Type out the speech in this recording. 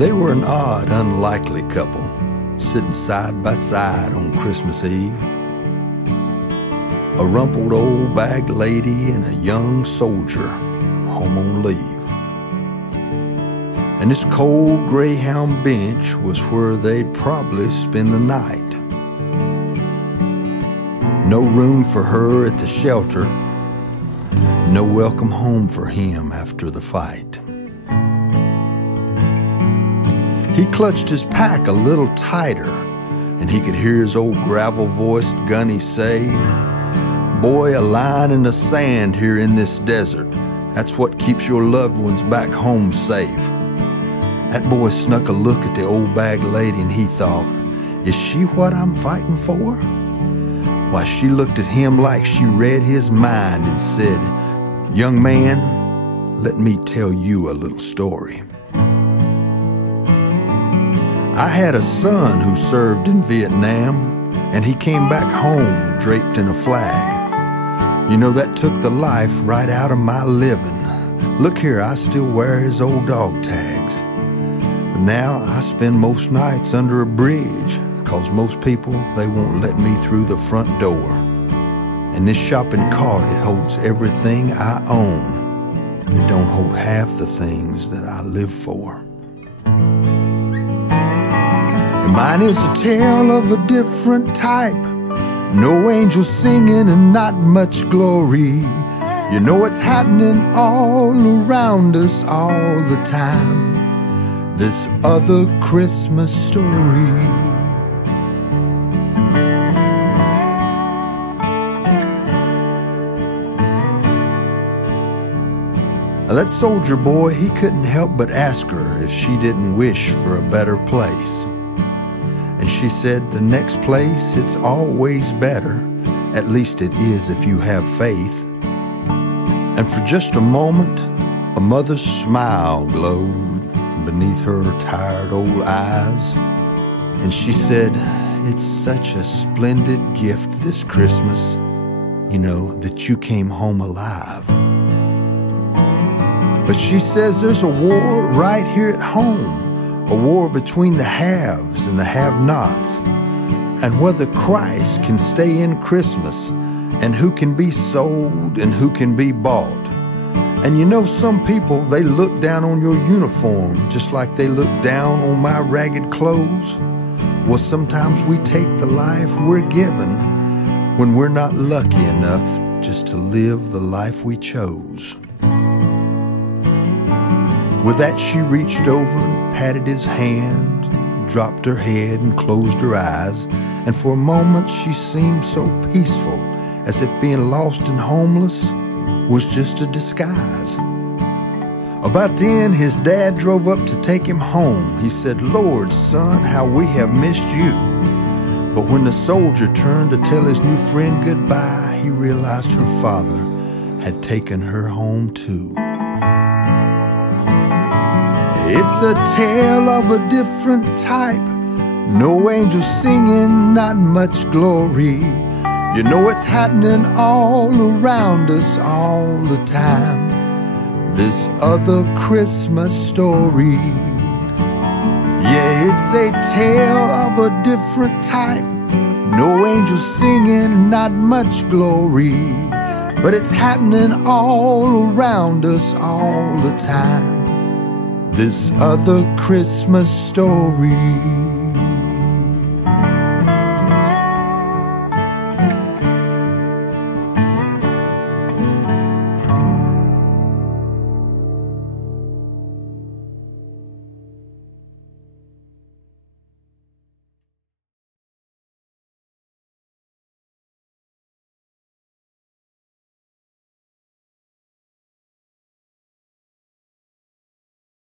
They were an odd, unlikely couple, sitting side by side on Christmas Eve. A rumpled old bag lady and a young soldier home on leave. And this cold Greyhound bench was where they'd probably spend the night. No room for her at the shelter, no welcome home for him after the fight. He clutched his pack a little tighter, and he could hear his old gravel-voiced gunny say, "Boy, a line in the sand here in this desert, that's what keeps your loved ones back home safe." That boy snuck a look at the old bag lady and he thought, "Is she what I'm fighting for?" Why, she looked at him like she read his mind and said, "Young man, let me tell you a little story. I had a son who served in Vietnam, and he came back home draped in a flag. You know, that took the life right out of my living. Look here, I still wear his old dog tags. But now I spend most nights under a bridge, 'cause most people, they won't let me through the front door. And this shopping cart, it holds everything I own. It don't hold half the things that I live for." And mine is a tale of a different type. No angels singing and not much glory. You know it's happening all around us all the time. This other Christmas story. That soldier boy, he couldn't help but ask her if she didn't wish for a better place. And she said, "The next place, it's always better. At least it is if you have faith." And for just a moment, a mother's smile glowed beneath her tired old eyes. And she said, "It's such a splendid gift this Christmas, you know, that you came home alive. But she says there's a war right here at home, a war between the haves and the have-nots, and whether Christ can stay in Christmas, and who can be sold and who can be bought. And you know, some people, they look down on your uniform just like they look down on my ragged clothes. Well, sometimes we take the life we're given when we're not lucky enough just to live the life we chose." With that, she reached over and patted his hand, dropped her head and closed her eyes, and for a moment she seemed so peaceful, as if being lost and homeless was just a disguise. About then, his dad drove up to take him home. He said, "Lord, son, how we have missed you." But when the soldier turned to tell his new friend goodbye, he realized her father had taken her home too. It's a tale of a different type. No angels singing, not much glory. You know it's happening all around us all the time. This other Christmas story. Yeah, it's a tale of a different type. No angels singing, not much glory. But it's happening all around us all the time. This other Christmas story.